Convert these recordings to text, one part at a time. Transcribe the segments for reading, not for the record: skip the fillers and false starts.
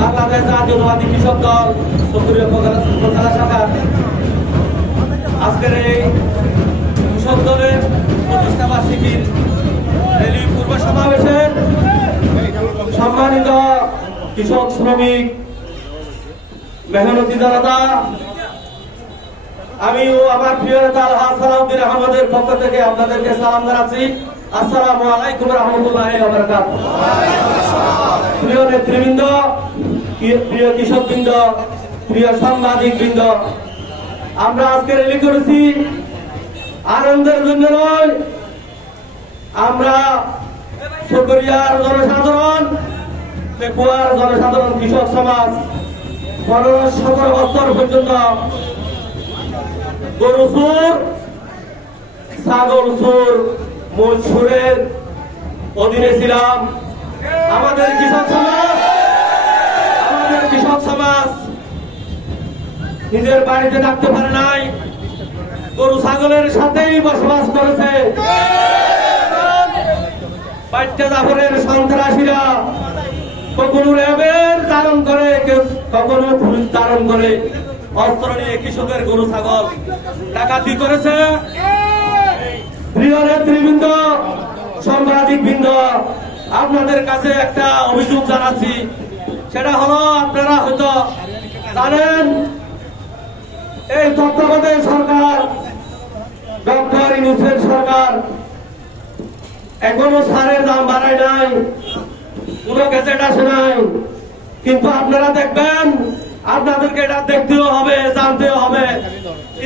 বাংলাদেশ জাতীয়তাবাদী কৃষক দল সক্রিয় উপজেলা শাখা আজকের এই কৃষক দলের প্রতিষ্ঠা বার্ষিকীর র্যালি পূর্ব সমাবেশের সম্মানিত কৃষক শ্রমিক মেহনতি জনতা, আমি ও আমার প্রিয় নেতা আলহাজ সালাউদ্দিন আহমদের পক্ষ থেকে আপনাদেরকে সালাম জানাচ্ছি। আসসালামু আলাইকুম রহমতুল্লাহি ওয়া বারাকাতুহু। প্রিয় নেতৃবৃন্দ, প্রিয় কৃষকবৃন্দ, প্রিয় সাংবাদিকবৃন্দ, আমরা আজকে র্যালি করেছি আনন্দের জন্য নয়। আমরা চকরিয়ার জনসাধারণ, পেকুয়ার জনসাধারণ, কৃষক সমাজ 15-17 বছর পর্যন্ত গরু চোর, ছাগল চোর, মূল সুরের অধীনে ছিলাম। আমাদের কৃষক সমাজ নিজের বাড়িতে থাকতে পারে নাই, গরু ছাগলের সাথেই বসবাস করেছে। বাচ্চা জাফরের সন্ত্রাসীরা কখনো র্যাবের ধারণ করে, কখনো পুলিশ ধারণ করে অস্ত্র নিয়ে কৃষকের গরু ছাগল ডাকাতি করেছে। প্রিয় নেতৃবৃন্দ, সাংবাদিকবৃন্দ, আপনাদের কাছে একটা অভিযোগ জানাচ্ছি। সেটা হলো, আপনারা হয়তো জানেন এই তত্ত্বাবধায়ক সরকার, ডক্টর ইউনূসের সরকার এখনো সারের দাম বাড়ায় নাই, কোনো গেজেট আসে নাই। কিন্তু আপনারা দেখবেন, আপনাদেরকে এটা দেখতেও হবে, জানতেও হবে,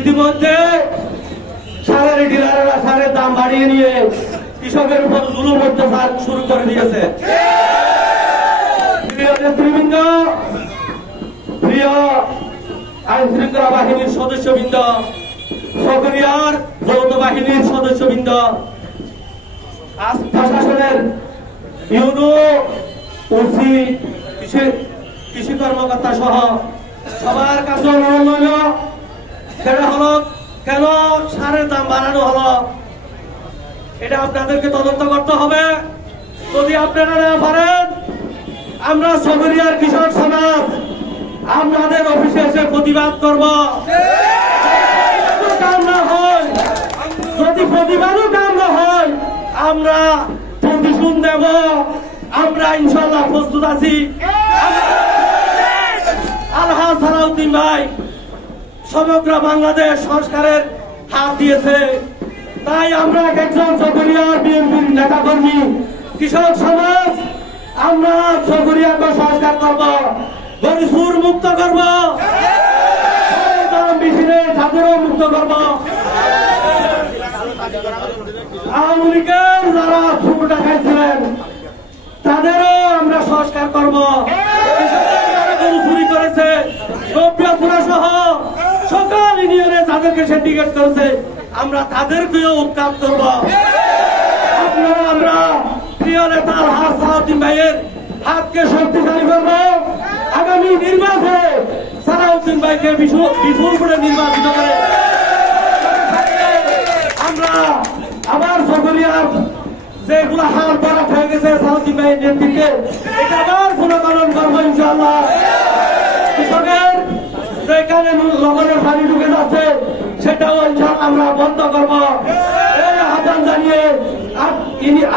ইতিমধ্যে সারের ডিলারেরা সারের দাম বাড়িয়ে নিয়ে কৃষকের উপর জুলুম অত্যাচার শুরু করে দিয়েছে। প্রিয় নেতৃবৃন্দ, প্রিয় আইন শৃঙ্খলা বাহিনীর সদস্যবৃন্দ, চকরিয়ার যৌথ বাহিনীর সদস্যবৃন্দ, প্রশাসনের ইউনো, ওসি, কৃষি কর্মকর্তা সহ সবার কাছে অনুরোধ হইল, সেটা হলো কেন সারের দাম বাড়ানো হলো, এটা আপনাদেরকে তদন্ত করতে হবে। যদি আপনারা না পারেন, আমরা চকরিয়ার কৃষক সমাজ আপনাদের অফিসে এসে প্রতিবাদ করব। কাম না হয়, যদি প্রতিবাদও কাম না হয়, আমরা প্রতিশোধ দেব। আমরা ইনশাল্লাহ প্রস্তুত আছি। আলহাজ সালাউদ্দিন ভাই সমগ্র বাংলাদেশ সংস্কারের হাত দিয়েছে, তাই আমরা একজন চকরিয়ার বিএনপির নেতা কর্মী, কৃষক সমাজ, আমরা চকরিয়াকে সংস্কার করব, গরিবুর মুক্ত করব, তাদেরও মুক্ত করব। আওয়ামী লীগের যারা চুরটা খাইছিলেন তাদেরও আমরা সংস্কার করব। যারা গরু চুরি করেছে, গোপিয়াপুরা সহ সকল ইউনিয়নে যাদেরকে সিন্ডিকেট করেছে, আমরা তাদেরকেও উৎখাত করব। আপনারা আমরা প্রিয় নেতা আলহাজ সালাউদ্দিন ভাইয়ের হাতকে শক্তিশালী করব। আগামী নির্বাচনে সালাউদ্দিন ভাইকে বিপুল করে নির্বাচিত করে আমরা আবার চকরিয়ার যেগুলো হাল করা হয়ে গেছে সালাউদ্দিন ভাইয়ের নেতৃত্বে, এটা আবার পুনর্গঠন করবো ইনশাআল্লাহ। কৃষকের যেখানে লবণের পানি ঢুকে যাচ্ছে সেটাও ইনশাআল্লাহ আমরা বন্ধ করবো। এই আহ্বান জানিয়ে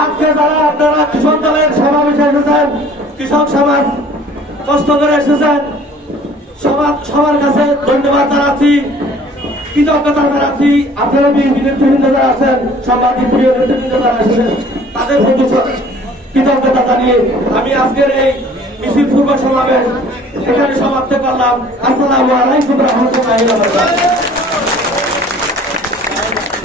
আজকে যারা আপনারা কৃষক দলের সমাবেশে এসেছেন, কৃষক সমাজ কষ্ট করে এসেছেন, সবার কাছে ধন্যবাদ জানাচ্ছি, কৃতজ্ঞতা জানাচ্ছি। আপনারা বিএনপি নেতৃবৃন্দ যারা আছেন, সাংবাদিক প্রিয় নেতৃবৃন্দ যারা এসেছেন, তাদের প্রতি কৃতজ্ঞতা জানিয়ে আমি আজকের এই মিছিল পূর্ব সমাবেশ এখানে সমাপ্ত করলাম। আসসালামু আলাইকুম রহমতুল্লাহি ওয়া বারাকাতুহু।